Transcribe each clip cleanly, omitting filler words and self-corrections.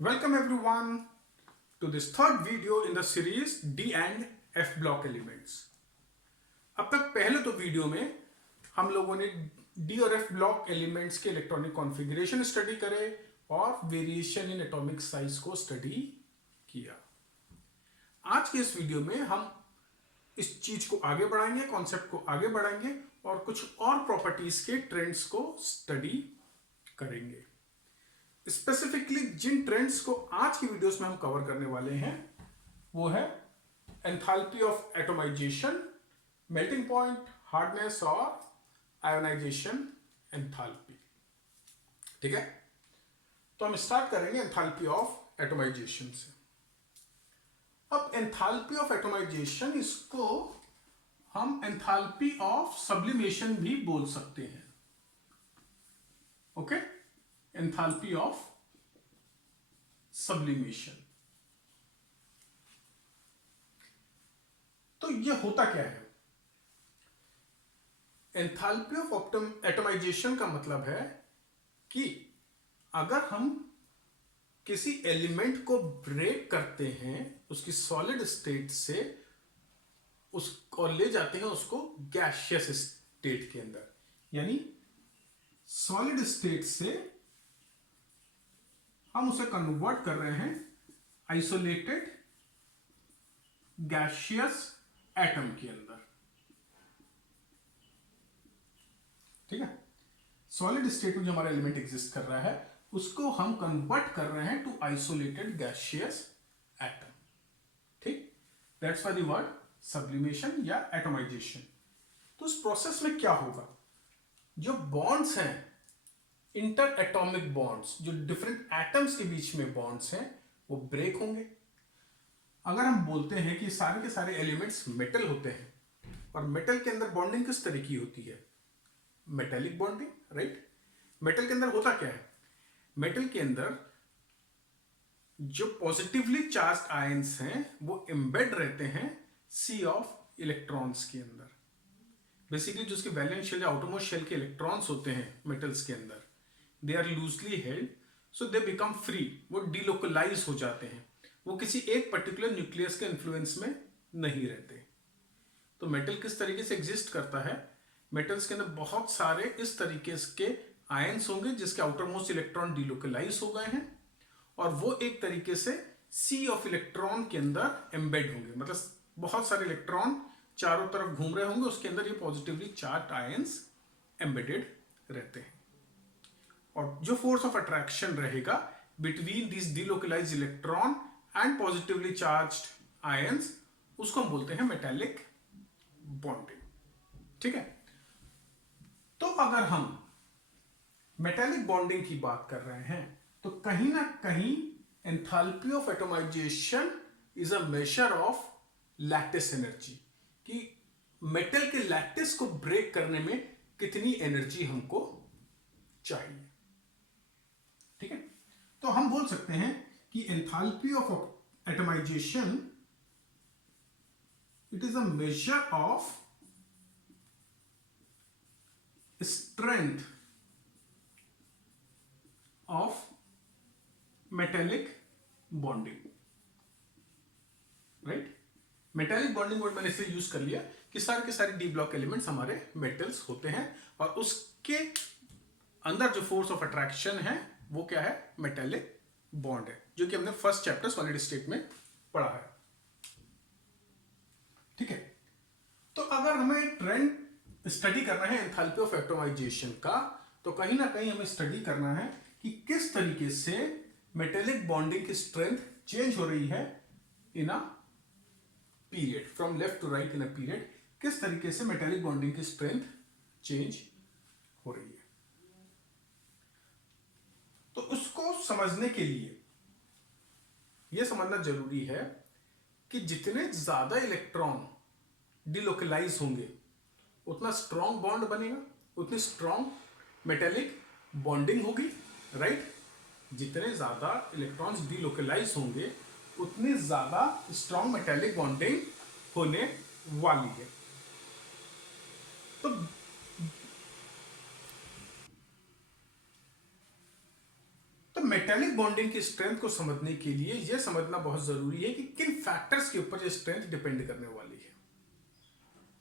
Welcome everyone to this third video in the series D and F block elements. अब तक पहले तो video में हम लोगों ने डी और एफ ब्लॉक एलिमेंट्स के इलेक्ट्रॉनिक कॉन्फ़िगरेशन स्टडी करे और वेरिएशन इन एटॉमिक साइज को स्टडी किया। आज के इस वीडियो में हम इस चीज को आगे बढ़ाएंगे, कॉन्सेप्ट को आगे बढ़ाएंगे और कुछ और प्रॉपर्टीज के ट्रेंड्स को स्टडी करेंगे। स्पेसिफिकली जिन ट्रेंड्स को आज की वीडियोस में हम कवर करने वाले हैं वो है enthalpy of atomisation, melting point, hardness और आयोनाइजेशन एंथैल्पी। ठीक है, तो हम स्टार्ट करेंगे एंथैल्पी ऑफ एटोमाइजेशन से। अब एंथैल्पी ऑफ एटोमाइजेशन, इसको हम एंथैल्पी ऑफ सब्लिमेशन भी बोल सकते हैं। Okay, enthalpy of sublimation. तो ये होता क्या है? एंथैल्पी ऑफ एटोमाइजेशन का मतलब है कि अगर हम किसी एलिमेंट को ब्रेक करते हैं उसकी सॉलिड स्टेट से और ले जाते हैं उसको गैसियस स्टेट के अंदर, यानी सॉलिड स्टेट से हम उसे कन्वर्ट कर रहे हैं आइसोलेटेड गैसियस एटम के अंदर। ठीक है, सॉलिड स्टेट में जो हमारा एलिमेंट एग्जिस्ट कर रहा है उसको हम कन्वर्ट कर रहे हैं टू आइसोलेटेड गैसियस एटम। ठीक, that's why the word sublimation या एटोमाइजेशन। तो उस प्रोसेस में क्या होगा? जो बॉन्ड्स हैं, इंटर एटॉमिक बॉन्ड्स, जो डिफरेंट एटम्स के बीच में बॉन्ड्स हैं, वो ब्रेक होंगे। अगर हम बोलते हैं कि सारे के सारे एलिमेंट्स मेटल होते हैं और मेटल के अंदर बॉन्डिंग किस तरह की होती है? Metallic bonding, right. मेटल के अंदर होता क्या है? मेटल के अंदर जो पॉजिटिवली चार्ज आयंस हैं वो एम्बेड रहते हैं सी ऑफ इलेक्ट्रॉन्स के अंदर। बेसिकली जो उसके वैलेंस शेल या आउटरमोस्ट शेल के इलेक्ट्रॉन्स होते हैं मेटल्स के अंदर, they are loosely held, so they become free, वो डिलोकलाइज हो जाते हैं, वो किसी एक पर्टिकुलर न्यूक्लियस के इन्फ्लुएंस में नहीं रहते। तो मेटल किस तरीके से एग्जिस्ट करता है? मेटल्स के अंदर बहुत सारे इस तरीके के आयंस होंगे जिसके आउटरमोस्ट इलेक्ट्रॉन डिलोकलाइज हो गए हैं और वो एक तरीके से सी ऑफ इलेक्ट्रॉन के अंदर एम्बेड होंगे, मतलब बहुत सारे इलेक्ट्रॉन चारों तरफ घूम रहे होंगे, उसके अंदर ये पॉजिटिवली चार्ज आयंस एम्बेडेड रहते हैं। और जो फोर्स ऑफ अट्रैक्शन रहेगा between this delocalised electron and positively charged ions, उसको हम बोलते हैं मेटालिक बॉन्डिंग। ठीक है, तो अगर हम मेटालिक बॉन्डिंग की बात कर रहे हैं तो कहीं ना कहीं enthalpy of atomization is a measure of lattice energy, कि मेटल के लैटिस को ब्रेक करने में कितनी एनर्जी हमको चाहिए। ठीक है, तो हम बोल सकते हैं कि enthalpy of atomization it is a major of strength of metallic bonding, right. Metallic bonding word मैंने इसलिए यूज कर लिया कि सारे के सारे डी ब्लॉक एलिमेंट्स हमारे मेटल्स होते हैं और उसके अंदर जो फोर्स ऑफ अट्रैक्शन है वो क्या है? मेटेलिक बॉन्ड है, जो कि हमने फर्स्ट चैप्टर सॉलिड स्टेट में पढ़ा है। ठीक है, तो अगर हमें ट्रेंड स्टडी करना है एंथैल्पी ऑफ एटोमाइजेशन का, तो कहीं ना कहीं हमें स्टडी करना है कि किस तरीके से मेटेलिक बॉन्डिंग की स्ट्रेंथ चेंज हो रही है in a period, from left to right in a period. किस तरीके से मेटेलिक बॉन्डिंग की स्ट्रेंथ चेंज हो रही है, तो उसको समझने के लिए यह समझना जरूरी है कि जितने ज्यादा इलेक्ट्रॉन डिलोकलाइज होंगे उतना स्ट्रॉन्ग बॉन्ड बनेगा, उतनी स्ट्रॉन्ग मेटेलिक बॉन्डिंग होगी, राइट। जितने ज्यादा इलेक्ट्रॉन्स डिलोकलाइज होंगे उतनी ज्यादा स्ट्रॉन्ग मेटेलिक बॉन्डिंग होने वाली है। तो मेटेलिक बॉन्डिंग की स्ट्रेंथ को समझने के लिए यह समझना बहुत जरूरी है कि किन फैक्टर्स के ऊपर ये स्ट्रेंथ डिपेंड करने वाली है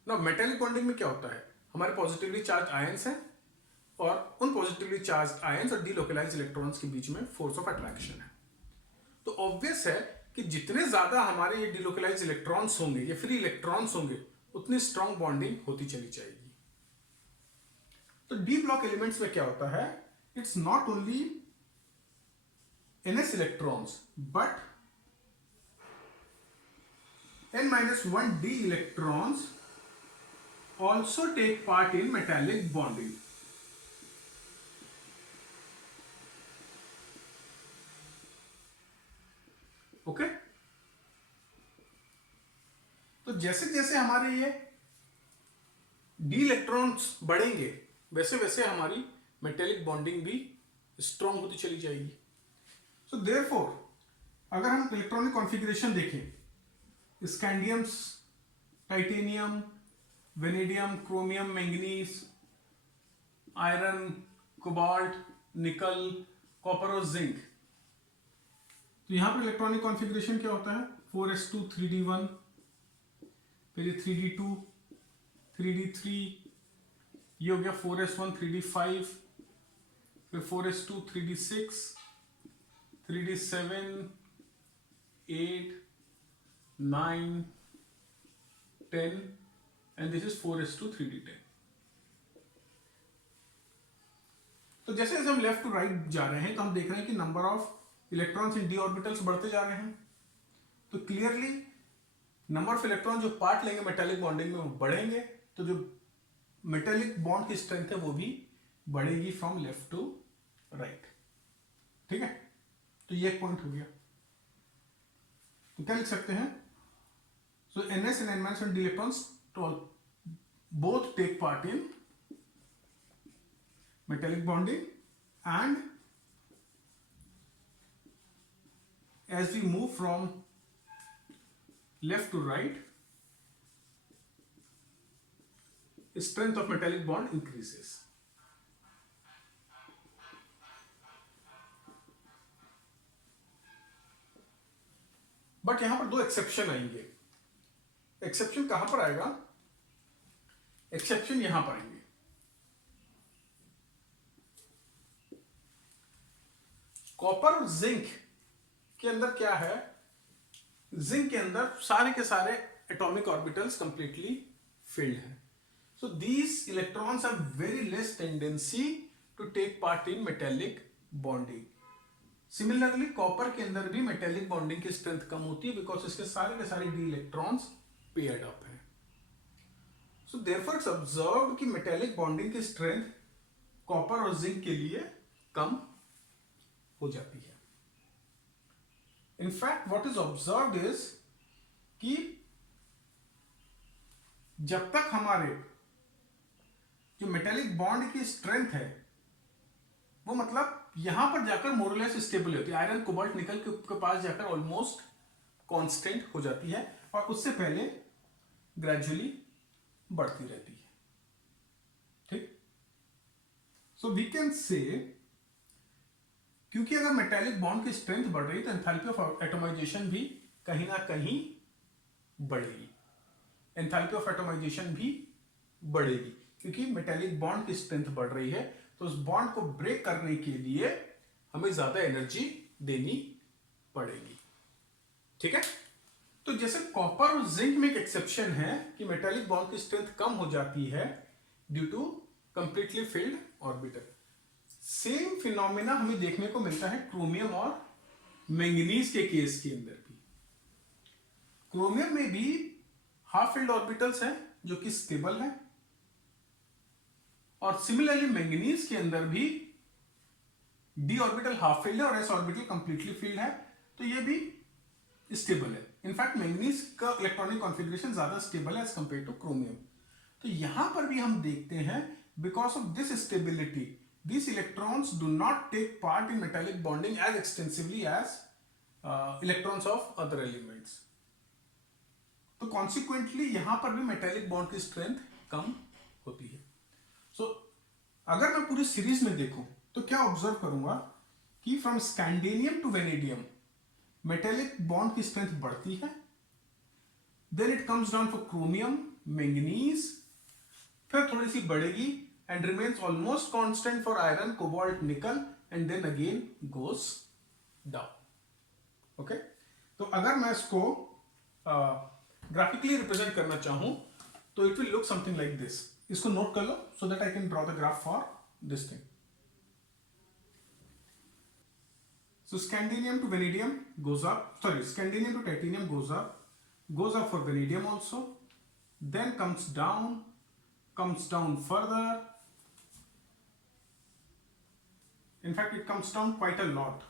ना। मेटेलिक बॉन्डिंग में क्या होता है, हमारे पॉजिटिवली चार्ज आयंस हैं और उन पॉजिटिवली चार्ज आयंस और डीलोकलाइज्ड इलेक्ट्रॉन्स के बीच में फोर्स ऑफ अट्रैक्शन है। तो ऑब्वियस है कि जितने ज्यादा हमारे ये डीलोकलाइज्ड इलेक्ट्रॉन्स होंगे, ये फ्री इलेक्ट्रॉन्स होंगे, उतनी स्ट्रॉन्ग बॉन्डिंग होती चली जाएगी। तो डी ब्लॉक एलिमेंट्स में क्या होता है, it's not only ns electrons but n-1 d electrons also take part in metallic bonding. Okay तो जैसे जैसे हमारे ये डी इलेक्ट्रॉन्स बढ़ेंगे वैसे वैसे हमारी मेटेलिक बॉन्डिंग भी स्ट्रॉन्ग होती चली जाएगी। सो देयरफॉर अगर हम इलेक्ट्रॉनिक कॉन्फ़िगरेशन देखें, scandiums, titanium, vanadium, chromium, manganese, iron, cobalt, nickel, copper और जिंक, तो यहां पर इलेक्ट्रॉनिक कॉन्फ़िगरेशन क्या होता है, 4s2 3d1, फिर 3d2 3d3, ये हो गया 4s1 3d5, फिर 4s2 3d6, 3d7, 8, 9, 10 and this is 4s2 3d10। तो जैसे जैसे हम लेफ्ट टू राइट जा रहे हैं तो हम देख रहे हैं कि number of electrons in D orbitals बढ़ते जा रहे हैं। तो क्लियरली नंबर ऑफ इलेक्ट्रॉन जो पार्ट लेंगे मेटेलिक बॉन्डिंग में वो बढ़ेंगे, तो जो मेटेलिक बॉन्ड की स्ट्रेंथ है वो भी बढ़ेगी फ्रॉम लेफ्ट टू राइट। ठीक है, तो ये एक पॉइंट हो गया। तो क्या लिख सकते हैं, सो ns and n-1 d electrons both take part in metallic bonding, and as we move from left to right, strength of metallic bond increases. But यहां पर दो एक्सेप्शन आएंगे। एक्सेप्शन कहां पर आएगा, एक्सेप्शन यहां पर आएंगे। कॉपर और जिंक के अंदर क्या है, जिंक के अंदर सारे के सारे एटॉमिक ऑर्बिटल्स कंप्लीटली फिल्ड हैं। So these electrons have very less tendency to take part in metallic bonding. Similarly copper के अंदर भी मेटेलिक बॉन्डिंग की स्ट्रेंथ कम होती है बिकॉज इसके सारे के सारे डी इलेक्ट्रॉन्स पेयर्ड अप हैं। सो देयरफॉर इट्स ऑब्जर्व्ड कि मेटेलिक बॉन्डिंग की स्ट्रेंथ कॉपर और जिंक के लिए कम हो जाती है। In fact what is observed is कि जब तक हमारे जो मेटेलिक बॉन्ड की स्ट्रेंथ है वो मतलब यहां पर जाकर मोरलेस स्टेबल होती है, आयरन कोबाल्ट निकल के पास जाकर ऑलमोस्ट कांस्टेंट हो जाती है और उससे पहले ग्रेजुअली बढ़ती रहती है। ठीक, सो वी कैन से क्योंकि अगर मेटेलिक बॉन्ड की स्ट्रेंथ बढ़ रही है तो एंथैल्पी ऑफ एटोमाइजेशन भी कहीं ना कहीं बढ़ेगी। एंथैल्पी ऑफ एटोमाइजेशन भी बढ़ेगी क्योंकि मेटेलिक बॉन्ड की स्ट्रेंथ बढ़ रही है, तो उस बॉन्ड को ब्रेक करने के लिए हमें ज्यादा एनर्जी देनी पड़ेगी। ठीक है, तो जैसे कॉपर और जिंक में एक एक्सेप्शन है कि मेटेलिक बॉन्ड की स्ट्रेंथ कम हो जाती है due to completely filled orbital. Same phenomena हमें देखने को मिलता है क्रोमियम और मैंगनीज के केस के अंदर भी। क्रोमियम में भी हाफ फिल्ड ऑर्बिटल्स हैं जो कि स्टेबल है, और सिमिलरली मैंगनीज के अंदर भी डी ऑर्बिटल हाफ फील्ड है और एस ऑर्बिटल कंप्लीटली फील्ड है, तो ये भी स्टेबल है। इनफैक्ट मैंगनीज का इलेक्ट्रॉनिक कॉन्फ़िगरेशन ज्यादा स्टेबल है एज कंपेयर टू क्रोमियम। तो यहां पर भी हम देखते हैं because of this stability these electrons do not take part in metallic bonding as extensively as electrons of other elements. तो consequently यहां पर भी metallic bond की strength कम होती है। So अगर मैं पूरी सीरीज में देखूं तो क्या ऑब्जर्व करूंगा कि from scandium to vanadium metallic bond की स्ट्रेंथ बढ़ती है, then it comes down for chromium, manganese, फिर थोड़ी सी बढ़ेगी and remains almost constant for iron, cobalt, nickel and then again goes down. Okay, तो अगर मैं इसको ग्राफिकली रिप्रेजेंट करना चाहूं तो it will look something like this. इसको नोट कर लो so that I can draw the graph for this thing. So scandium to vanadium goes up, sorry, scandium to titanium goes up for vanadium also, then comes down further. In fact, it comes down quite a lot.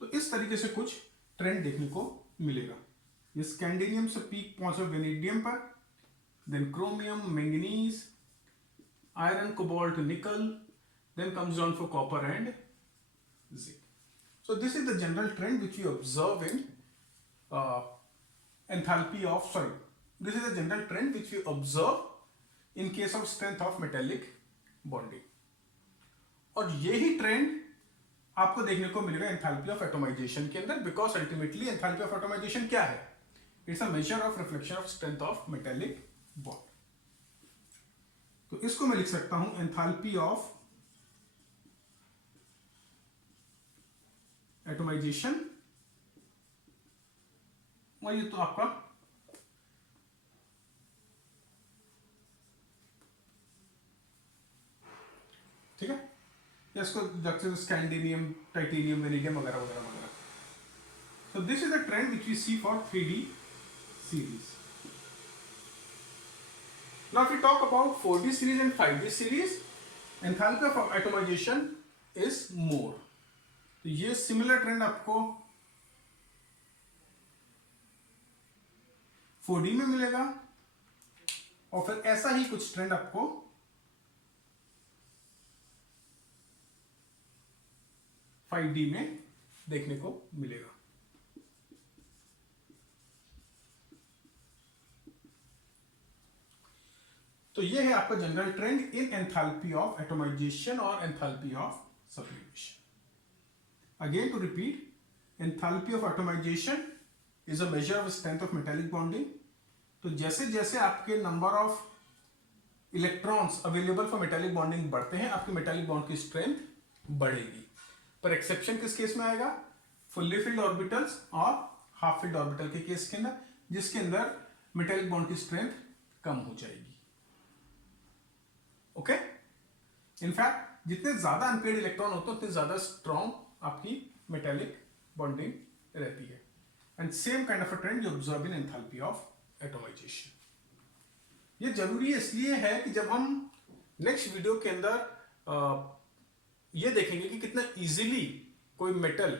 तो इस तरीके से कुछ trend देखने को मिलेगा। ये स्कैंडिनियम से पीक पहुंचा वेनेडियम पर, then chromium, manganese, iron, cobalt, nickel, then comes down for copper and zinc. So this is the general trend which we observe in enthalpy of, sorry, this is the general trend which we observe in case of strength of metallic bonding. और यही trend आपको देखने को मिलेगा enthalpy of atomization के अंदर, because ultimately enthalpy of atomization क्या है? It's a measure of reflection of strength of metallic bond. तो इसको मैं लिख सकता हूं एंथैल्पी ऑफ एटोमाइजेशन, और ये तो आपका ठीक है, इसको जैसे स्कैंडिनियम, टाइटेनियम, वेनेडियम वगैरह वगैरह वगैरह। So this is the trend which we see for 3D series. Now if we talk about 4D series and 5D series, enthalpy of atomization is more. तो ये सिमिलर ट्रेंड आपको 4D में मिलेगा और फिर ऐसा ही कुछ ट्रेंड आपको 5D में देखने को मिलेगा। तो ये है आपका general trend in enthalpy of atomisation और enthalpy of sublimation. Again to repeat, enthalpy of atomization is a measure of strength of metallic bonding. तो जैसे जैसे आपके number of electrons available for metallic bonding बढ़ते हैं, आपकी मेटालिक बॉन्ड की strength बढ़ेगी। पर एक्सेप्शन किस केस में आएगा? फुल्ली फिल्ड ऑर्बिटल्स और हाफ फिल्ड ऑर्बिटल के केस के अंदर, जिसके अंदर मेटालिक बॉन्ड की स्ट्रेंथ कम हो जाएगी। ओके, इनफैक्ट जितने ज्यादा अनपेड इलेक्ट्रॉन होते हैं उतने ज्यादा स्ट्रॉन्ग आपकी मेटालिक बॉन्डिंग रहती है। And same kind of a trend you observe in enthalpy of atomization. ये जरूरी इसलिए है कि जब हम नेक्स्ट वीडियो के अंदर ये देखेंगे कि कितना इजीली कोई मेटल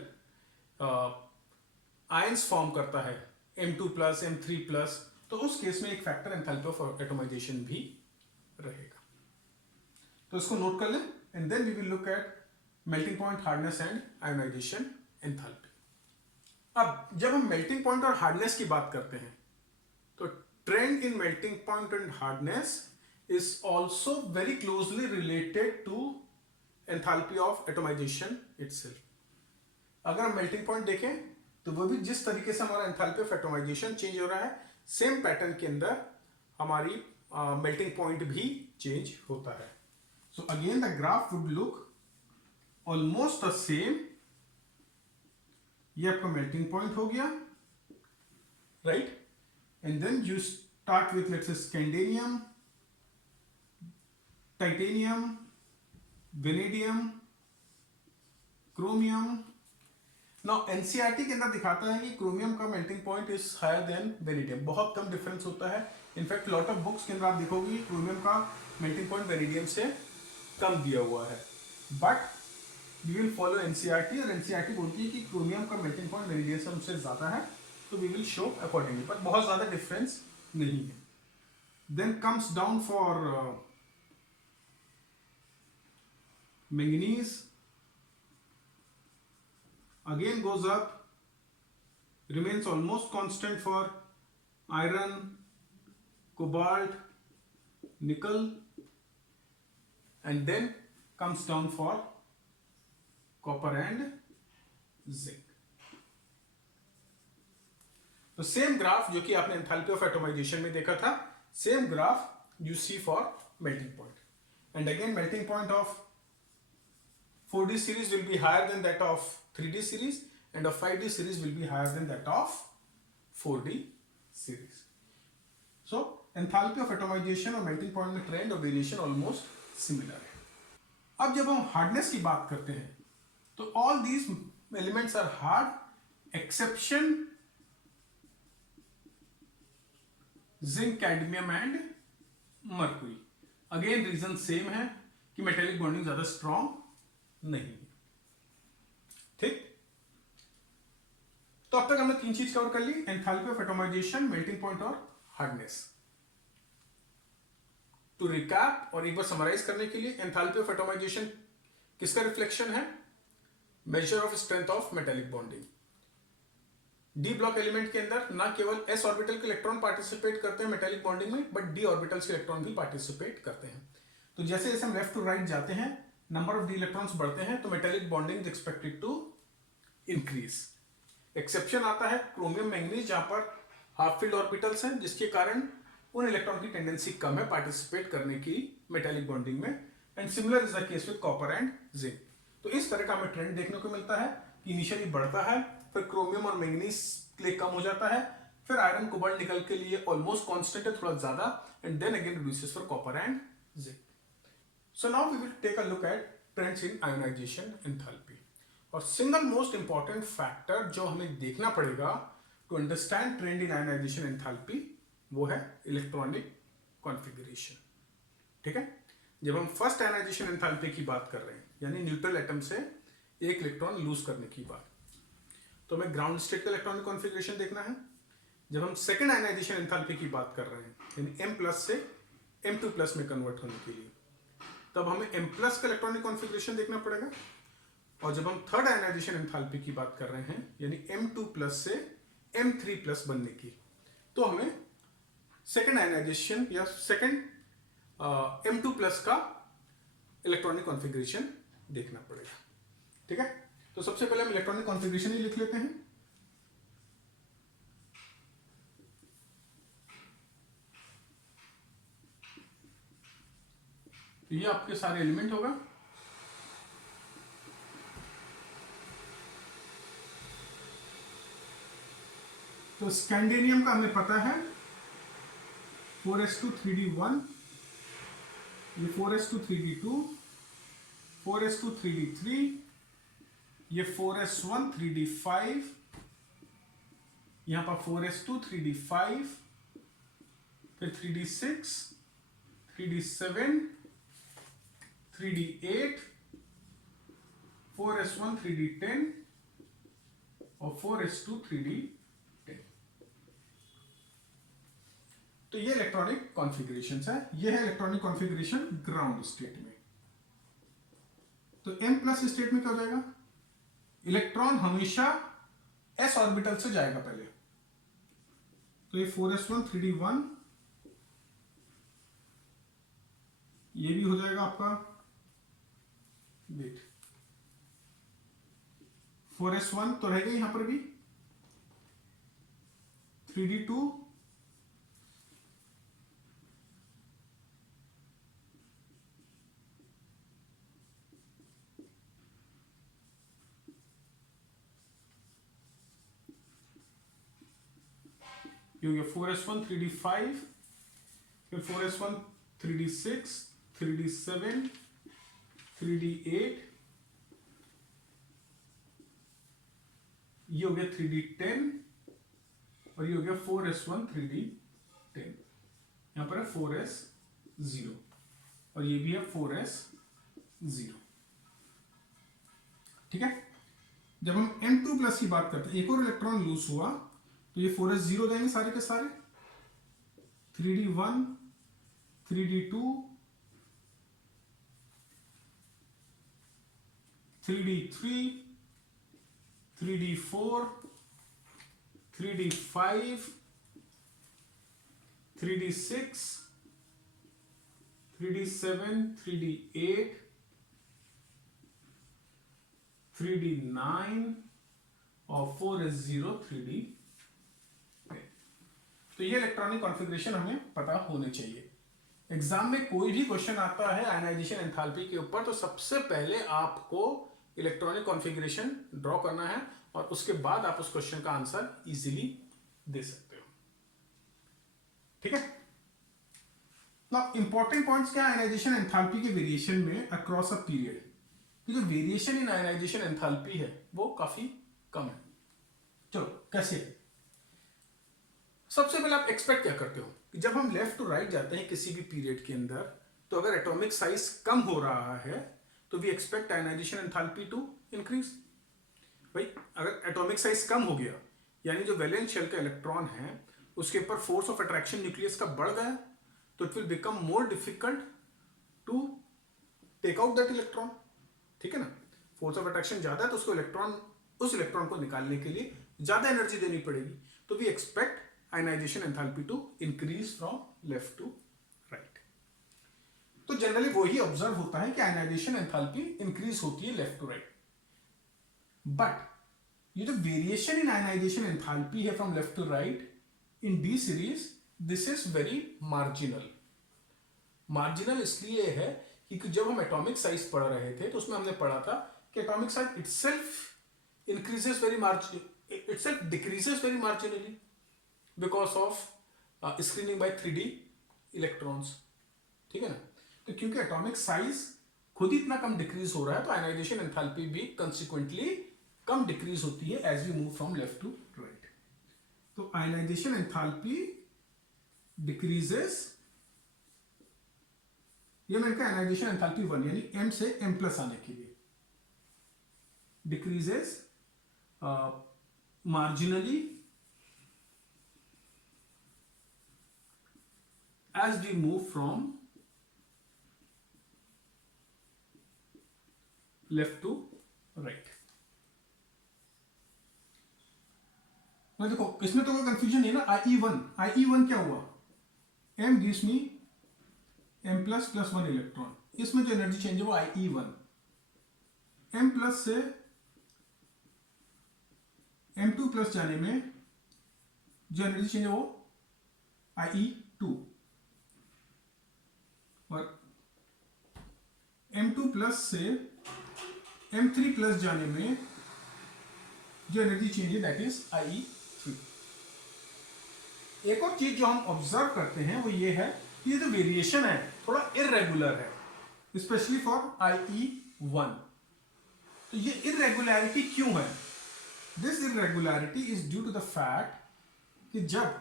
आयंस फॉर्म करता है, M2+, M3+, तो उस केस में एक फैक्टर एंथैल्पी ऑफ एटोमाइजेशन भी रहेगा। तो इसको नोट कर लें and then we will look at melting point, hardness and ionisation enthalpy. अब जब हम मेल्टिंग पॉइंट और हार्डनेस की बात करते हैं तो trend in melting point and hardness is also very closely related to enthalpy of atomisation itself. अगर हम मेल्टिंग पॉइंट देखें तो वो भी जिस तरीके से हमारा एंथैल्पी ऑफ एटोमाइजेशन चेंज हो रहा है, सेम पैटर्न के अंदर हमारी मेल्टिंग पॉइंट भी चेंज होता है। So again the graph would look almost the same. ये आपका मेल्टिंग पॉइंट हो गया, right? And then you start with let's say scandium, titanium, vanadium, chromium. Now NCERT के अंदर दिखाता है कि क्रोमियम का melting point is higher than vanadium, बहुत कम डिफरेंस होता है। इनफैक्ट लॉट ऑफ बुक्स के अंदर आप देखोगे क्रोमियम का मेल्टिंग पॉइंट वेनेडियम से कम दिया हुआ है, but we will follow NCERT, और एनसीईआरटी बोलती है कि क्रोमियम का मेल्टिंग पॉइंट वेनेडियम से हमसे ज्यादा है, तो we will show accordingly, but बहुत ज्यादा डिफरेंस नहीं है। Then comes down for manganese, again goes up, remains almost constant for iron, cobalt, nickel, and then comes down for copper and zinc. तो सेम ग्राफ जो कि आपने enthalpy of atomisation में देखा था, same graph you see for melting point. And again melting point of 4D series will be higher than that of 3D series, and of 5D series will be higher than that of 4D series. So enthalpy of atomization और melting point में trend और variation almost similar है. अब जब हम hardness की बात करते हैं तो all these elements are hard exception zinc, cadmium and mercury. Again reason same है कि metallic bonding ज्यादा strong नहीं. ठीक, तो अब तक हमने तीन चीज कवर कर ली, enthalpy of atomisation, melting point और हार्डनेस. टू रिकैप और एक बार समराइज करने के लिए, एंथैल्पी ऑफ एटोमाइजेशन किसका रिफ्लेक्शन है? Measure of strength of metallic bonding. D block element के अंदर ना केवल एस ऑर्बिटल के इलेक्ट्रॉन पार्टिसिपेट करते हैं मेटेलिक बॉन्डिंग में, बट डी ऑर्बिटल्स के इलेक्ट्रॉन भी पार्टिसिपेट करते हैं. तो जैसे जैसे हम लेफ्ट टू राइट जाते हैं, नंबर ऑफ डी इलेक्ट्रॉन्स बढ़ते हैं, तो metallic bonding is expected to increase. Exception आता है क्रोमियम मैंगनीज, जहां पर हाफ फील्ड ऑर्बिटल्स हैं, जिसके कारण उन इलेक्ट्रॉन की टेंडेंसी कम है पार्टिसिपेट करने की मेटेलिक बॉन्डिंग में. And similar is the case with copper and zinc. तो इस तरह का हमें ट्रेंड देखने को मिलता है कि इनिशियली बढ़ता है, फिर क्रोमियम और मैंगनीज के लिए कम हो जाता है, फिर आयरन, कोबाल्ट, निकल के लिए ऑलमोस्ट कांस्टेंट है, थोड़ा ज्यादा, and then again reduces for copper and zinc. So now we will take a look at trends in ionization enthalpy. और सिंगल मोस्ट इंपॉर्टेंट फैक्टर जो हमें देखना पड़ेगा to understand trend in ionisation enthalpy, वो है इलेक्ट्रॉनिक कॉन्फ़िगरेशन. ठीक है, जब हम फर्स्ट आयनाइजेशन एंथैल्पी की बात कर रहे हैं, यानी न्यूट्रल एटम से एक इलेक्ट्रॉन लूज करने की बात, तो हमें ग्राउंड स्टेट का इलेक्ट्रॉनिक कॉन्फ़िगरेशन देखना है. जब हम सेकेंड आयनाइजेशन एंथैल्पी की बात कर रहे हैं, यानी M+ से M2+ में कन्वर्ट होने के लिए, तब हमें M+ का इलेक्ट्रॉनिक कॉन्फ़िगरेशन देखना पड़ेगा. और जब हम थर्ड आयनाइजेशन एंथैल्पी की बात कर रहे हैं, यानी M2+ से M3+ बनने की, तो हमें सेकेंड आयनाइजेशन या सेकेंड M2+ का इलेक्ट्रॉनिक कॉन्फ़िगरेशन देखना पड़ेगा. ठीक है, तो सबसे पहले हम इलेक्ट्रॉनिक कॉन्फ़िगरेशन ही लिख लेते हैं. तो ये आपके सारे एलिमेंट होगा. तो स्कैंडिनियम का हमें पता है 4s2 3d1, ये 4s2 3d2, 4s2 3d3, ये 4s1 3d5, यहां पर 4s2 3d5, फिर 3d6, 3d7, 3d8, 4s1 3d10 और 4s2 3d10. तो ये इलेक्ट्रॉनिक कॉन्फ़िगरेशन है. ये है इलेक्ट्रॉनिक कॉन्फ़िगरेशन ग्राउंड स्टेट में. तो M+ स्टेट में क्या हो जाएगा? इलेक्ट्रॉन हमेशा s ऑर्बिटल से जाएगा पहले. तो ये 4s1 3d1, ये भी हो जाएगा आपका, वेट, 4s1 तो रहेगा यहां पर भी, 3d2, ये हो गया 4s1 3d5, फिर 4s1 3d6, 3d7, 3d8, ये हो गया 3d10 और ये हो गया 4s1 3d10. यहां पर है 4s0 और ये भी है 4s0. ठीक है, जब हम M2+ की बात करते हैं, एक और इलेक्ट्रॉन लूज हुआ, तो ये 4s0 जाएंगे सारे के सारे, 3d1, 3d2, 3d3, 3d4, 3d5, 3d6, 3d7, 3d8, 3d9 और 4s0, 3d। तो ये इलेक्ट्रॉनिक कॉन्फ़िगरेशन हमें पता होने चाहिए। एग्जाम में कोई भी क्वेश्चन आता है आयनाइजेशन एंथैल्पी के ऊपर, तो सबसे पहले आपको इलेक्ट्रॉनिक कॉन्फ़िगरेशन ड्रॉ करना है और उसके बाद आप उस क्वेश्चन का आंसर इजीली दे सकते हो। ठीक है ना। इंपॉर्टेंट पॉइंट्स क्या है आयनाइजेशन एंथैल्पी के वेरिएशन में अक्रॉस अ पीरियड, कि जो वेरिएशन इन आयनाइजेशन एंथैल्पी है वो काफी कम है। चलो कैसे? सबसे पहले आप एक्सपेक्ट क्या करते हो कि जब हम लेफ्ट टू राइट जाते हैं किसी भी पीरियड के अंदर, तो अगर एटॉमिक साइज कम हो रहा है तो we expect ionisation enthalpy to increase. भाई अगर एटॉमिक साइज कम हो गया यानी जो वैलेंस शेल का इलेक्ट्रॉन है उसके ऊपर फोर्स ऑफ अट्रैक्शन न्यूक्लियस का बढ़ गया, तो it will become more difficult to take out that electron. ठीक है ना, फोर्स ऑफ अट्रैक्शन ज्यादा है तो उस इलेक्ट्रॉन को निकालने के लिए ज्यादा एनर्जी देनी पड़ेगी। तो we expect ionisation enthalpy to increase from left to right. तो जनरली वही ऑब्जर्व होता है कि आयनाइजेशन एंथैल्पी इंक्रीज होती है लेफ्ट टू राइट। बट ये जो वेरिएशन इन आयनाइजेशन एंथैल्पी है from left to right in D series, this is very marginal. Marginal इसलिए है क्योंकि जब हम एटॉमिक साइज पढ़ रहे थे तो उसमें हमने पढ़ा था कि atomic size itself increases very itself decreases very marginally because of screening by 3D electrons. ठीक है ना, तो क्योंकि एटॉमिक साइज खुद ही इतना कम डिक्रीज हो रहा है तो आयनाइजेशन एंथैल्पी भी कंसिक्वेंटली कम डिक्रीज होती है as we move from left to right. तो आयनाइजेशन एंथैल्पी डिक्रीजेस, ये मैंने कहा आयनाइजेशन एंथैल्पी 1 यानी M से M+ आने के लिए decreases marginally as we move from left to right। मैं देखो इसमें तो कोई कंफ्यूजन नहीं है ना। IE1 क्या हुआ? M gives me M+ + 1 electron, इसमें जो एनर्जी चेंज है वो IE1। M+ से M2+ जाने में जो एनर्जी चेंज है वो IE2, और M2+ से M3+ जाने में जो एनर्जी चेंज है दैट इज IE3। एक और चीज जो हम ऑब्जर्व करते हैं वो ये है कि ये जो वेरिएशन है थोड़ा इररेगुलर है, स्पेशली फॉर IE1। तो ये इररेगुलरिटी क्यों है? This irregularity is due to the fact कि जब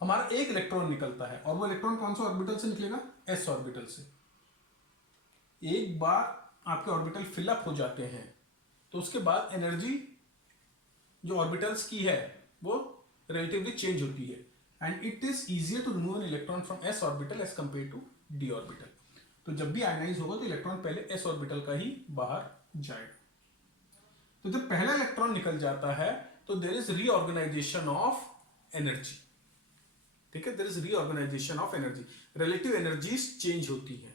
हमारा एक इलेक्ट्रॉन निकलता है, और वो इलेक्ट्रॉन कौन सा ऑर्बिटल से निकलेगा? S ऑर्बिटल से। एक बार आपके ऑर्बिटल फिलअप हो जाते हैं तो उसके बाद एनर्जी जो ऑर्बिटल्स की है वो रिलेटिवली चेंज होती है, and it is easier to remove an electron from S orbital as compare to D orbital. तो जब भी आयनाइज होगा तो इलेक्ट्रॉन पहले S ऑर्बिटल का ही बाहर जाएगा। तो जब पहला इलेक्ट्रॉन निकल जाता है तो there is reorganisation of energy. ठीक है, there is reorganisation of energy, relative energies change होती हैं।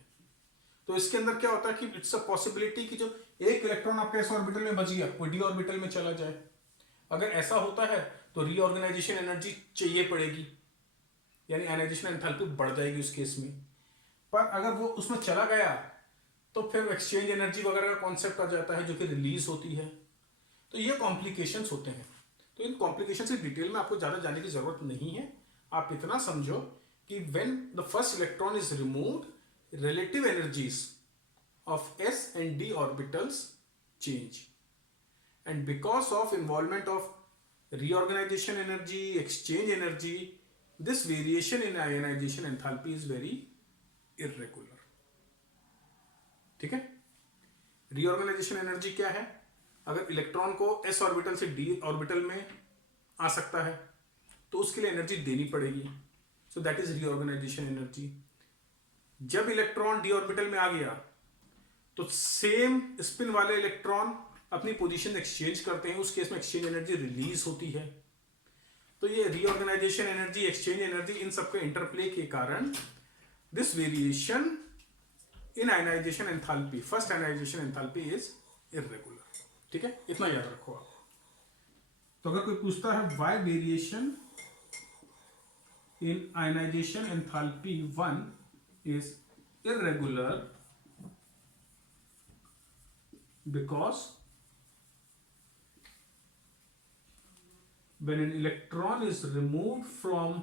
तो इसके अंदर क्या होता है कि इट्स अ पॉसिबिलिटी कि जो एक इलेक्ट्रॉन आपके S ऑर्बिटल में बच गया वो D ऑर्बिटल में चला जाए। अगर ऐसा होता है तो रीऑर्गेनाइजेशन एनर्जी चाहिए पड़ेगी, यानी आयनाइजेशन एंथैल्पी बढ़ जाएगी उस केस में। पर अगर वो उसमें चला गया तो फिर एक्सचेंज एनर्जी वगैरह का कॉन्सेप्ट आ जाता है जो कि रिलीज होती है। तो ये कॉम्प्लिकेशंस होते हैं। तो इन कॉम्प्लिकेशंस की डिटेल में आपको ज्यादा जानने की जरूरत नहीं है। आप इतना समझो कि when the first electron is removed, relative energies of S and D orbitals change, and because of involvement of reorganization energy, exchange energy, this variation in ionization enthalpy is very irregular। ठीक है, reorganization energy क्या है? अगर electron को S orbital से D orbital में आ सकता है तो उसके लिए एनर्जी देनी पड़ेगी, so that is reorganisation energy. जब इलेक्ट्रॉन डी ऑर्बिटल में आ गया तो सेम स्पिन वाले इलेक्ट्रॉन अपनी पोजीशन एक्सचेंज करते हैं, उस केस में एक्सचेंज एनर्जी रिलीज होती है। तो ये रीऑर्गेनाइजेशन एनर्जी, एक्सचेंज एनर्जी, इन सबके इंटरप्ले के कारण this variation in ionisation enthalpy, first ionisation enthalpy is irregular. ठीक है, इतना याद रखो आप। तो अगर कोई पूछता है why variation in ionisation enthalpy 1 is irregular, because when an electron is removed from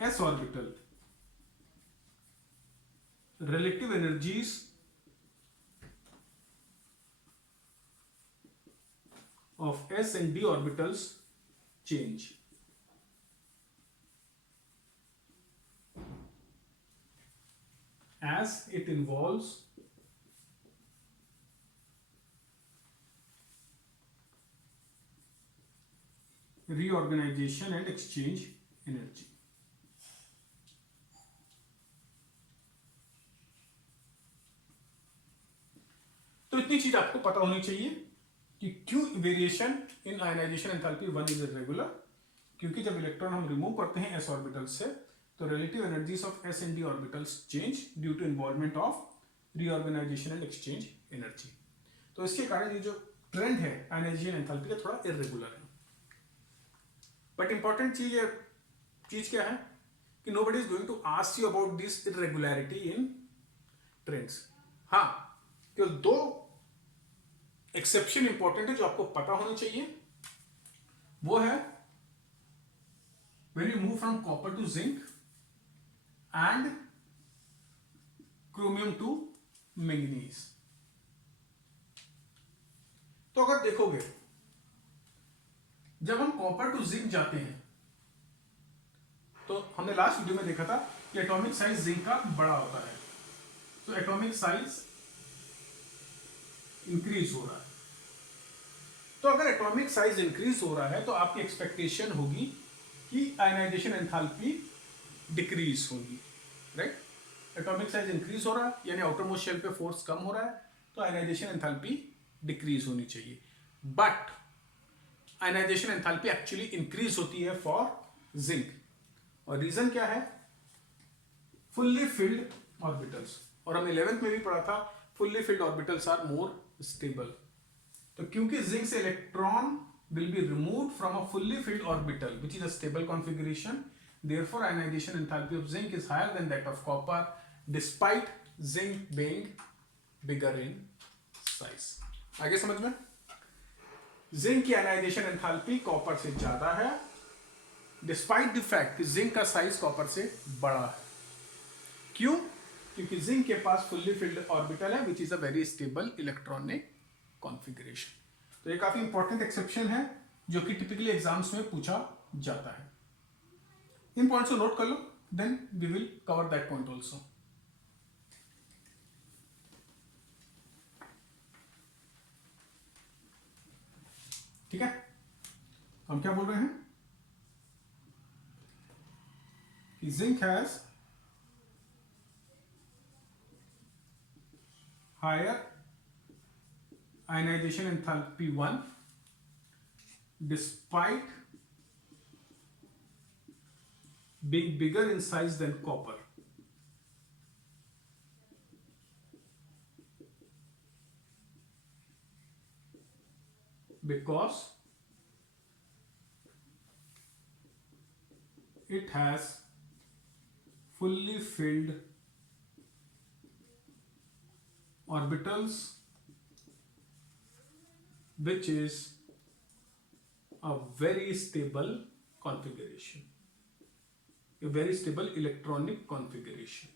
s orbital, relative energies of s and d orbitals change. As it involves reorganization and exchange energy. तो इतनी चीज आपको पता होनी चाहिए कि क्यों variation in ionisation enthalpy 1 is irregular, क्योंकि जब इलेक्ट्रॉन हम रिमूव करते हैं s ऑर्बिटल से तो relative energies of s and d orbitals change due to involvement of reorganisation and exchange energy. तो इसके कारण ये जो ट्रेंड है आयनाइजेशन एंथैल्पी का थोड़ा इरेगुलर है। बट इंपॉर्टेंट चीज क्या है कि nobody is going to ask you about this irregularity in trends. हाँ, केवल दो एक्सेप्शन इंपॉर्टेंट है जो आपको पता होनी चाहिए, वो है when you move from copper to zinc and chromium to manganese। तो अगर देखोगे जब हम कॉपर टू जिंक जाते हैं तो हमने लास्ट वीडियो में देखा था कि एटॉमिक साइज जिंक का बड़ा होता है, तो एटॉमिक साइज इंक्रीज हो रहा है। तो अगर एटॉमिक साइज इंक्रीज हो रहा है तो आपकी एक्सपेक्टेशन होगी कि आयनाइजेशन एंथैल्पी डिक्रीज होगी, राइट। एटॉमिक साइज इंक्रीज हो रहा है यानी आउटर मोस्ट शेल पे फोर्स कम हो रहा है, तो आयनाइजेशन एंथैल्पी डिक्रीज होनी चाहिए। But ionisation enthalpy actually increase होती है फॉर जिंक, और रीजन क्या है? Fully filled orbitals. और हम 11th में भी पढ़ा था fully filled orbitals are more stable. तो क्योंकि जिंक से electron will be removed from a fully filled orbital which is a stable configuration, therefore ionization enthalpy of zinc is higher than that of copper despite zinc being bigger in size। आगे समझ में? Zinc की ionisation enthalpy copper से ज्यादा है despite the fact कि zinc का size copper से बड़ा है। क्यों? क्योंकि जिंक के पास फुल्ली फिल्ड ऑर्बिटल है which is a very stable electronic configuration. तो ये काफी इंपॉर्टेंट एक्सेप्शन है जो कि टिपिकली एग्जाम्स में पूछा जाता है। इन पॉइंट्स को नोट कर लो, then we will cover that point also. ठीक है, हम क्या बोल रहे हैं कि zinc has higher ionization enthalpy 1 despite being bigger in size than copper, because it has fully filled orbitals which is a very stable configuration, a very stable electronic configuration।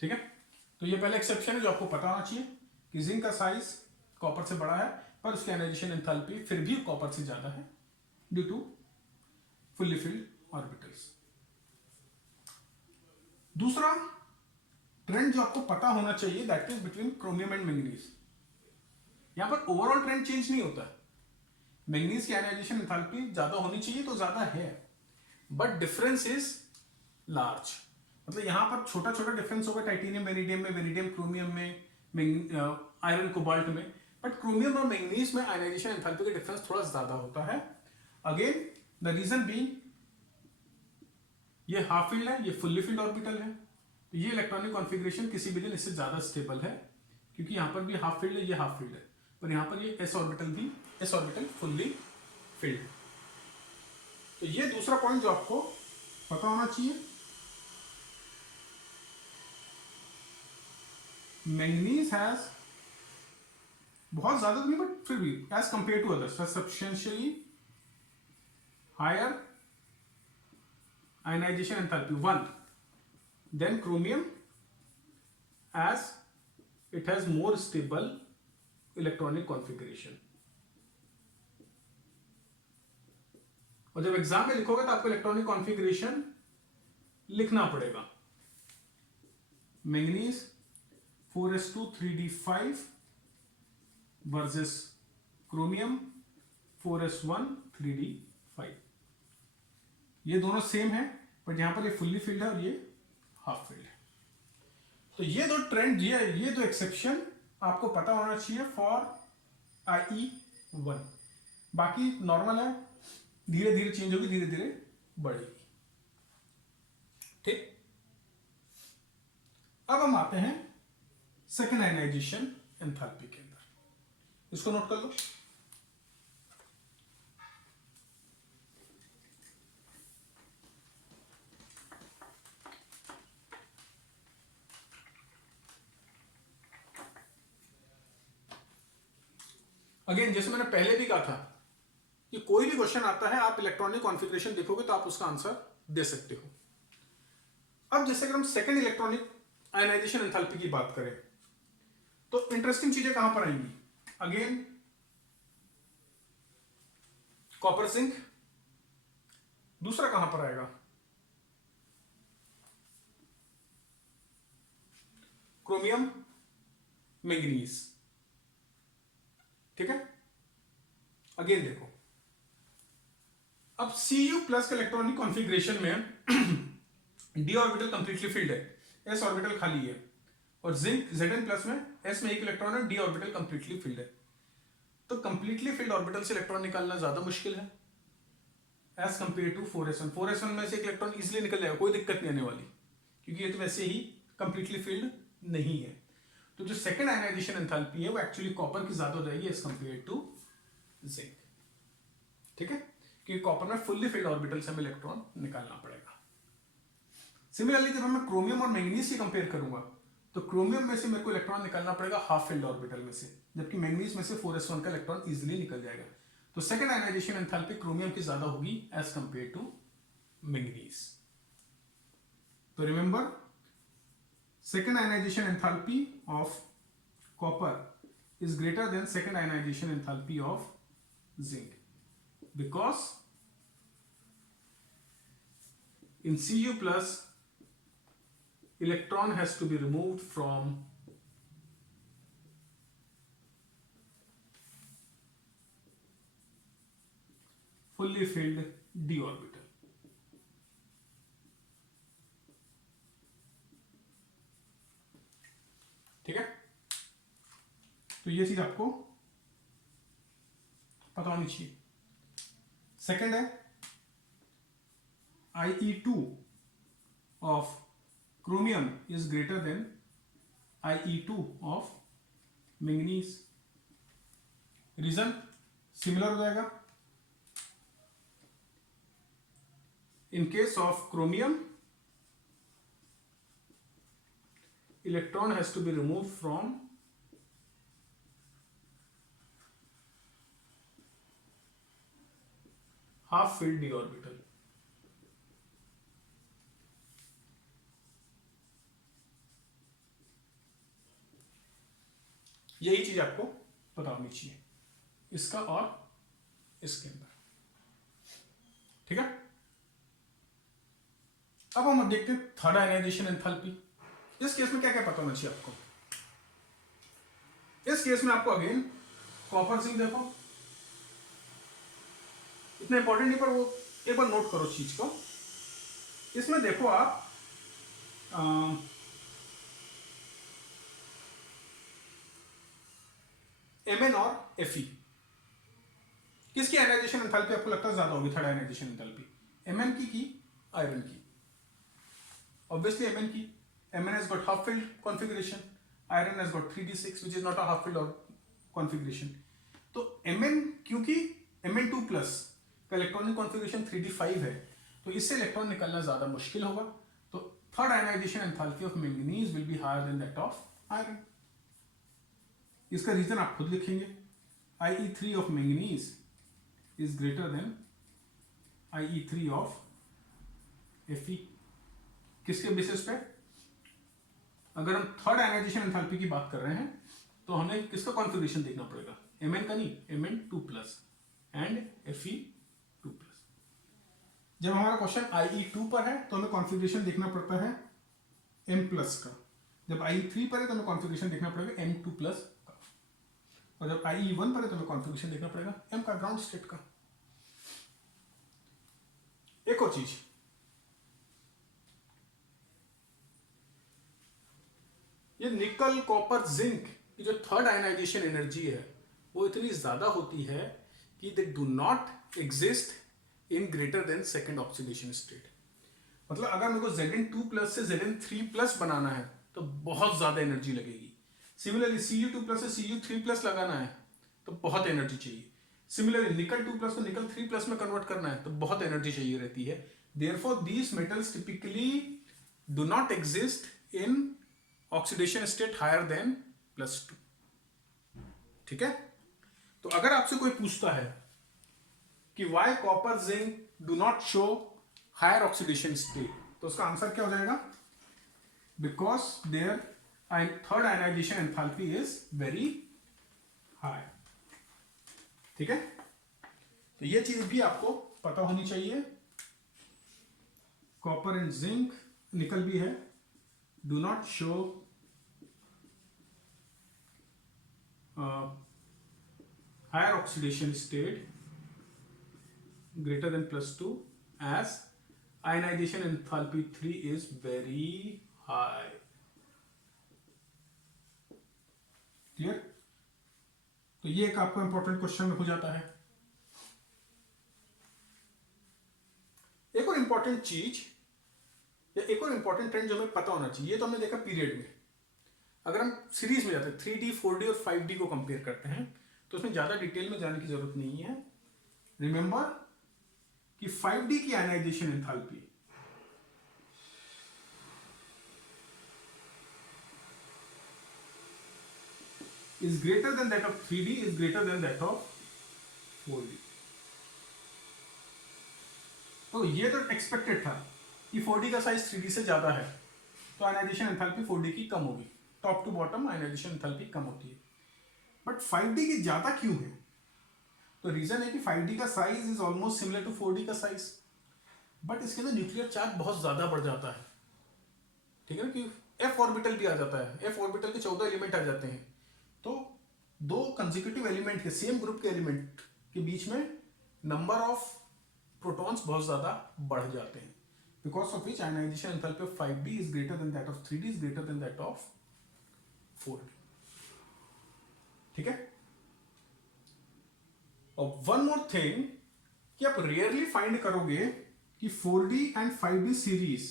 ठीक है, तो ये पहला एक्सेप्शन है जो आपको पता होना चाहिए कि जिंक का साइज कॉपर से बड़ा है पर उसकी आयनाइजेशन एंथैल्पी फिर भी कॉपर से ज्यादा है due to fully filled orbitals. दूसरा ट्रेंड जो आपको पता होना चाहिए that is between chromium and manganese. यहां पर ओवरऑल ट्रेंड चेंज नहीं होता है, मैंगनीज की आयनाइजेशन एंथैल्पी ज्यादा होनी चाहिए तो ज्यादा है, बट डिफरेंस इज लार्ज। मतलब यहाँ पर छोटा छोटा डिफरेंस होगा टाइटेनियम वेरिडियम में, वेरिडियम क्रोमियम में, आयरन कोबाल्ट में, बट क्रोमियम और मैंगनीज में आयनाइजेशन एंथैल्पी का डिफरेंस थोड़ा ज्यादा होता है। अगेन द रीजन बीइंग, ये हाफ फील्ड है, ये फुल्ली फील्ड ऑर्बिटल है, तो ये इलेक्ट्रॉनिक कॉन्फ़िगरेशन किसी भी दिन इससे ज्यादा स्टेबल है, क्योंकि यहाँ पर भी हाफ फील्ड है, ये हाफ फील्ड है, पर यहाँ पर ये एस ऑर्बिटल फुल्ली फील्ड है। तो ये दूसरा पॉइंट जो आपको पता होना चाहिए। मैंगनीज हैज, बहुत ज्यादा तो नहीं बट फिर भी, as compare to others substantially higher ionization enthalpy 1 then chromium, as it has more stable electronic configuration। और जब एग्जाम में लिखोगे तो आपको इलेक्ट्रॉनिक कॉन्फ़िगरेशन लिखना पड़ेगा। Manganese 4s2 3d5 versus chromium 4s1 3d5। ये दोनों सेम है, बट यहां पर ये फुल्ली फील्ड है और ये हाफ फील्ड है। तो ये दो ट्रेंड, ये दो एक्सेप्शन आपको पता होना चाहिए फॉर IE1। बाकी नॉर्मल है, धीरे धीरे चेंज होगी, धीरे धीरे बढ़ेगी। ठीक, अब हम आते हैं सेकेंड आयनाइजेशन एंथैल्पी के अंदर, इसको नोट कर लो। अगेन जैसे मैंने पहले भी कहा था कि कोई भी क्वेश्चन आता है, आप इलेक्ट्रॉनिक कॉन्फ़िगरेशन देखोगे तो आप उसका आंसर दे सकते हो। अब जैसे अगर हम सेकंड इलेक्ट्रॉनिक आयनाइजेशन एंथैल्पी की बात करें तो इंटरेस्टिंग चीजें कहां पर आएंगी। अगेन कॉपर जिंक, दूसरा कहां पर आएगा क्रोमियम मैंगनीज। ठीक है, अगेन देखो, अब Cu प्लस के इलेक्ट्रॉनिक कॉन्फ़िगरेशन में d ऑर्बिटल कंप्लीटली फील्ड है, s ऑर्बिटल खाली है, और जिंक Zn प्लस में s में एक इलेक्ट्रॉन है, d ऑर्बिटल कंप्लीटली फील्ड है। तो कंप्लीटली फील्ड ऑर्बिटल से इलेक्ट्रॉन निकालना ज्यादा मुश्किल है as compare to 4s1। 4s1 में से एक इलेक्ट्रॉन इजिली निकल जाएगा, कोई दिक्कत नहीं आने वाली, क्योंकि ये तो वैसे ही कंप्लीटली फील्ड नहीं है। तो जो सेकंड आयनाइजेशन एंथैल्पी है वो एक्चुअली कॉपर की ज्यादा हो जाएगी एज कंपेयर टू जिंक। ठीक है, क्योंकि कॉपर में फुल्ली फील्ड ऑर्बिटल से हमें इलेक्ट्रॉन निकालना पड़ेगा। सिमिलरली जब मैं क्रोमियम और मैंगनीज की कंपेयर करूंगा तो क्रोमियम में से मेरे को इलेक्ट्रॉन निकालना पड़ेगा हाफ फील्ड ऑर्बिटल में से, जबकि मैंगनीज में से 4s1 का इलेक्ट्रॉन इजिली निकल जाएगा। तो सेकंड आयनाइजेशन एंथैल्पी क्रोमियम की ज्यादा होगी एज कंपेयर टू मैंगनीज। तो remember, second ionization enthalpy of copper is greater than second ionization enthalpy of zinc, because in Cu plus electron has to be removed from fully filled d orbital। ठीक है, तो ये चीज आपको पता होनी चाहिए। सेकंड है IE2 of chromium is greater than IE2 of manganese. Reason similar हो जाएगा। In case of chromium, electron has to be removed from half filled d orbital। यही चीज आपको पता होनी चाहिए इसका और इसके अंदर। ठीक है, अब हम देखते हैं थर्ड आयनाइजेशन एंथैल्पी। इस केस में क्या क्या पता होना चाहिए आपको। इस केस में आपको अगेन कॉपर जिंक, देखो इतना इंपॉर्टेंट नहीं पर वो एक बार नोट करो चीज को। इसमें देखो आप Mn और Fe, किसकी आयनाइजेशन एंथैल्पी आपको लगता है ज्यादा होगी? थर्ड आयनाइजेशन एंथैल्पी Mn की आयरन की? Obviously Mn की. Mn has got half filled configuration, iron has got 3d6 which is not a half filled or configuration. तो Mn क्योंकि Mn2 प्लस का इलेक्ट्रॉनिक कॉन्फ़िगरेशन 3d5 है, तो इससे electron निकलना ज्यादा मुश्किल होगा. तो third ionisation enthalpy of manganese will be higher than that of iron. इसका रीजन आप खुद लिखेंगे. IE3 of manganese is greater than IE3 of Fe. किसके बेसिस पे? अगर हम थर्ड आयनाइजेशन एंथैल्पी की बात कर रहे हैं तो हमें किसका कॉन्फ़िगरेशन देखना पड़ेगा? Mn का नहीं, Mn2 plus and Fe2 plus. जब हमारा क्वेश्चन IE2 पर है तो हमें कॉन्फ़िगरेशन देखना पड़ता है M प्लस का. जब IE3 पर है तो हमें कॉन्फ़िगरेशन देखना पड़ेगा M2 प्लस का. और जब IE1 पर है तो हमें कॉन्फ़िगरेशन देखना पड़ेगा M का, ग्राउंड स्टेट का. एक और चीज, ये निकल कॉपर जिंक की जो थर्ड आयनाइजेशन एनर्जी है वो इतनी ज्यादा होती है कि they do not exist in greater than second oxidation state. मतलब अगर मेरे को Zn2 प्लस से Zn3 प्लस बनाना है तो बहुत ज्यादा एनर्जी लगेगी. सिमिलरली Cu2 प्लस से Cu3 प्लस लगाना है तो बहुत एनर्जी चाहिए. सिमिलरली निकल 2 प्लस को निकल 3 प्लस में कन्वर्ट करना है तो बहुत एनर्जी चाहिए रहती है. Therefore these metals typically do not exist in oxidation state higher than +2. ठीक है. तो अगर आपसे कोई पूछता है कि why copper zinc do not show higher oxidation state, तो उसका आंसर क्या हो जाएगा? Because their third ionisation enthalpy is very high. ठीक है. तो ये चीज भी आपको पता होनी चाहिए. कॉपर एंड जिंक, निकल भी है, do not show higher oxidation state greater than +2 as ionization enthalpy 3 is very high. Clear? तो ये एक आपका इंपॉर्टेंट क्वेश्चन हो जाता है. एक और इंपॉर्टेंट चीज या एक और इंपॉर्टेंट ट्रेंड जो हमें पता होना चाहिए, ये तो हमने देखा पीरियड में. अगर हम सीरीज में जाते हैं 3D 4D और 5D को कंपेयर करते हैं तो उसमें ज्यादा डिटेल में जाने की जरूरत नहीं है. रिमेंबर कि 5D की ionisation enthalpy is greater than that of 3D is greater than that of 4D. तो ये तो एक्सपेक्टेड था कि 4D का साइज 3D से ज्यादा है तो आयनाइजेशन एंथैल्पी 4D की कम होगी. Top to bottom ionisation enthalpy कम होती है. बट 5D की ज्यादा क्यों है? तो रीजन है कि 5D का size is almost similar to 4D का साइज, बट इसके अंदर न्यूक्लियर चार्ज बहुत ज्यादा बढ़ जाता है. ठीक है ना, कि F ऑर्बिटल भी आ जाता है. F ऑर्बिटल के 14 एलिमेंट आ जाते हैं. तो दो कंसेक्यूटिव एलिमेंट के, सेम ग्रुप के एलिमेंट के बीच में नंबर ऑफ प्रोटॉन्स बहुत ज्यादा बढ़ जाते हैं. Because of which ionization enthalpy of 5D is greater than that of 3D is greater than that of 4D. ठीक है. और वन मोर थिंग कि आप रेयरली फाइंड करोगे कि 4D and 5D series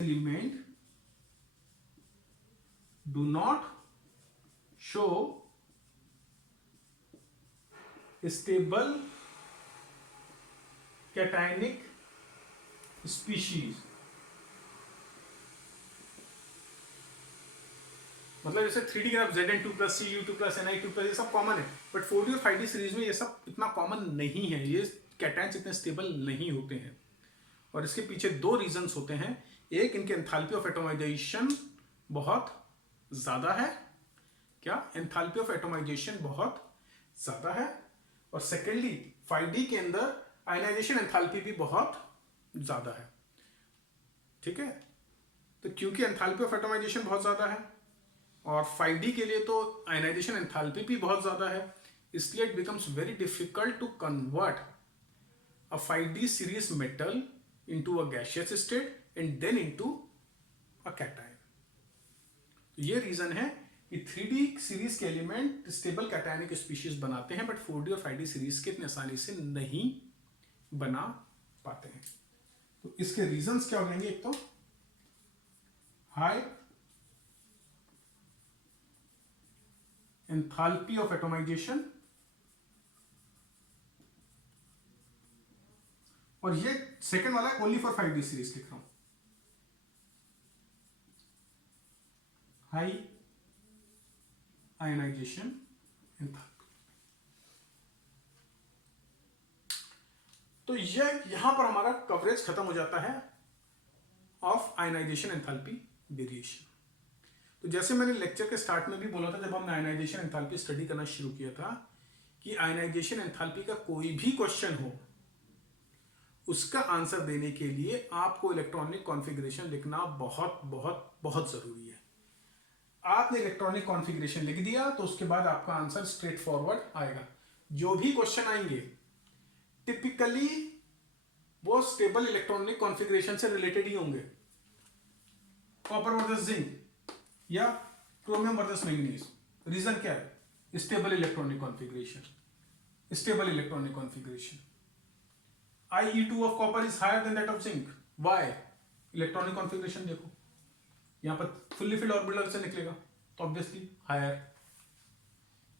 element do not show stable cationic species. मतलब जैसे 3D के आप Zn2 plus Cu2 plus Ni2 plus ये सब कॉमन है, बट 4D और 5D सीरीज में ये सब इतना कॉमन नहीं है. ये कैटायंस इतने स्टेबल नहीं होते हैं और इसके पीछे दो रीजंस होते हैं. एक, इनके एंथैल्पी ऑफ एटोमाइजेशन बहुत ज्यादा है. क्या? एंथैल्पी ऑफ एटोमाइजेशन बहुत ज्यादा है. और सेकेंडली 5D के अंदर आयनाइजेशन एंथैल्पी भी बहुत ज्यादा है. ठीक है. तो क्योंकि एंथैल्पी ऑफ एटोमाइजेशन बहुत ज्यादा है और 5D के लिए तो आयनाइजेशन एंथैल्पी भी बहुत ज्यादा है, इसलिए it becomes very difficult to convert a 5D series metal into a gaseous state and then into a cation. ये रीजन है कि 3D सीरीज के एलिमेंट स्टेबल कैटायनिक स्पीशीज बनाते हैं, बट 4D और 5D सीरीज के इतनी आसानी से नहीं बना पाते हैं। तो इसके रीजंस क्या हो जाएंगे? एक तो हाई एंथैल्पी ऑफ एटोमाइजेशन, और ये सेकंड वाला है ओनली फॉर 5D सीरीज लिख रहा हूं, हाई आयनाइजेशन एंथैल्पी। तो ये यहां पर हमारा कवरेज खत्म हो जाता है ऑफ आयनाइजेशन एंथैल्पी वेरिएशन। तो जैसे मैंने लेक्चर के स्टार्ट में भी बोला था, जब हमने आयनाइजेशन एंथैल्पी स्टडी करना शुरू किया था, कि आयनाइजेशन एंथैल्पी का कोई भी क्वेश्चन हो, उसका आंसर देने के लिए आपको इलेक्ट्रॉनिक कॉन्फ़िगरेशन लिखना बहुत बहुत बहुत जरूरी है। आपने इलेक्ट्रॉनिक कॉन्फ़िगरेशन लिख दिया तो उसके बाद आपका आंसर स्ट्रेट फॉरवर्ड आएगा। जो भी क्वेश्चन आएंगे टिपिकली वो स्टेबल इलेक्ट्रॉनिक कॉन्फ़िगरेशन से रिलेटेड ही होंगे। कॉपर वर्सेस जिंक या क्रोमियम वर्सेस मैंगनीज, रीजन क्या है? Stable electronic configuration, stable electronic configuration. IE2 of copper is higher than that of zinc, why? Electronic configuration देखो, यहां पर फुल्ली फिल्ड ऑर्बिटल से निकलेगा तो ऑब्वियसली हायर,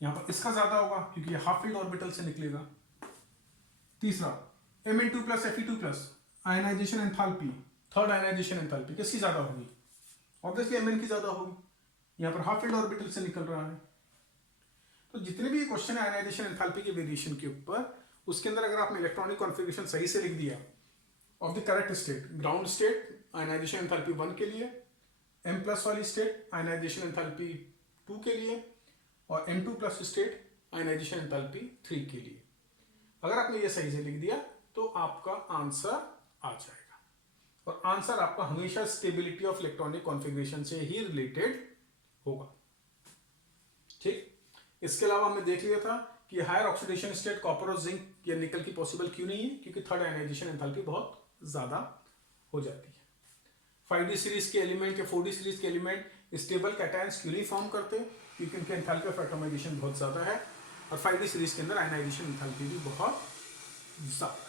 यहां पर इसका ज्यादा होगा क्योंकि ये हाफ फिल्ड ऑर्बिटल से निकलेगा। तीसरा Mn2 plus Fe2 plus ionisation enthalpy, third ionisation enthalpy किसकी ज्यादा होगी? ऑब्वियसली Mn की ज्यादा होगी, यहां पर हाफ फिल्ड ऑर्बिटल से निकल रहा है। तो जितने भी क्वेश्चन है आयनाइजेशन एंथैल्पी के वेरिएशन के ऊपर, उसके अंदर अगर आपने इलेक्ट्रॉनिक कॉन्फ़िगरेशन सही से लिख दिया of the correct state, ground state ionisation enthalpy 1 के लिए, M प्लस वाली स्टेट आयनाइजेशन एंथैल्पी 2 के लिए, और M2 plus state ionisation enthalpy 3 के लिए, अगर आपने ये सही से लिख दिया तो आपका आंसर आ जाएगा। और आंसर आपका हमेशा स्टेबिलिटी ऑफ इलेक्ट्रॉनिक कॉन्फ़िगरेशन से ही रिलेटेड होगा। ठीक, इसके अलावा हमने देख लिया था कि हायर ऑक्सीडेशन स्टेट कॉपर और जिंक या निकल की पॉसिबल क्यों नहीं है, क्योंकि थर्ड आयनाइजेशन एंथैल्पी बहुत ज्यादा हो जाती है। 5D सीरीज के एलिमेंट या 4D सीरीज के एलिमेंट स्टेबल कैटायंस क्यों नहीं फॉर्म करते, क्योंकि उनके एंथैल्पी ऑफ एटोमाइजेशन बहुत ज्यादा है, और 5D सीरीज के अंदर आयनाइजेशन एंथैल्पी भी बहुत ज्यादा है।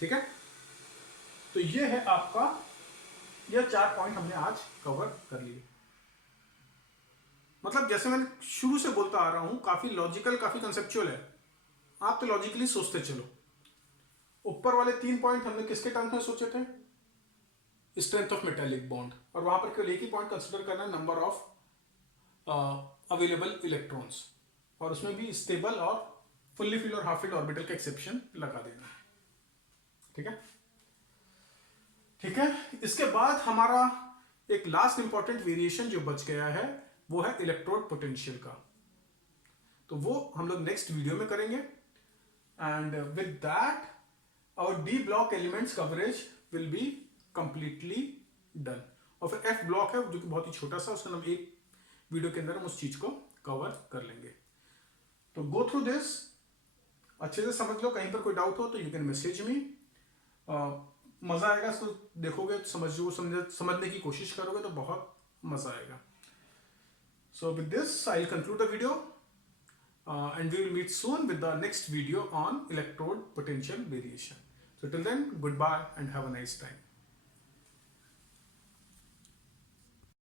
ठीक है, तो ये है आपका, यह 4 पॉइंट हमने आज कवर कर लिए। मतलब जैसे मैंने शुरू से बोलता आ रहा हूं, काफी लॉजिकल, काफी कंसेप्चुअल है। आप तो लॉजिकली सोचते चलो। ऊपर वाले 3 पॉइंट हमने किसके टर्म्स में सोचे थे? स्ट्रेंथ ऑफ मेटालिक बॉन्ड, और वहां पर केवल एक ही पॉइंट कंसिडर करना है, नंबर ऑफ अवेलेबल इलेक्ट्रॉन्स, और उसमें भी स्टेबल और फुल्ली फिल्ड और हाफ फिल्ड ऑर्बिटल का एक्सेप्शन लगा देना है। ठीक है, ठीक है। इसके बाद हमारा एक लास्ट इंपॉर्टेंट वेरिएशन जो बच गया है वो है इलेक्ट्रोड पोटेंशियल का, तो वो हम लोग नेक्स्ट वीडियो में करेंगे। And with that our D block elements coverage will be completely done. और फिर एफ ब्लॉक है जो कि बहुत ही छोटा सा, उसका हम एक वीडियो के अंदर हम उस चीज को कवर कर लेंगे। तो गो थ्रू दिस, अच्छे से समझ लो, कहीं पर कोई डाउट हो तो यू कैन मैसेज मी। मजा आएगा इसको देखोगे, समझने की कोशिश करोगे तो बहुत मजा आएगा। So with this, I'll conclude the video and we will meet soon with the next video on electrode potential variation. So till then, goodbye and have a nice time.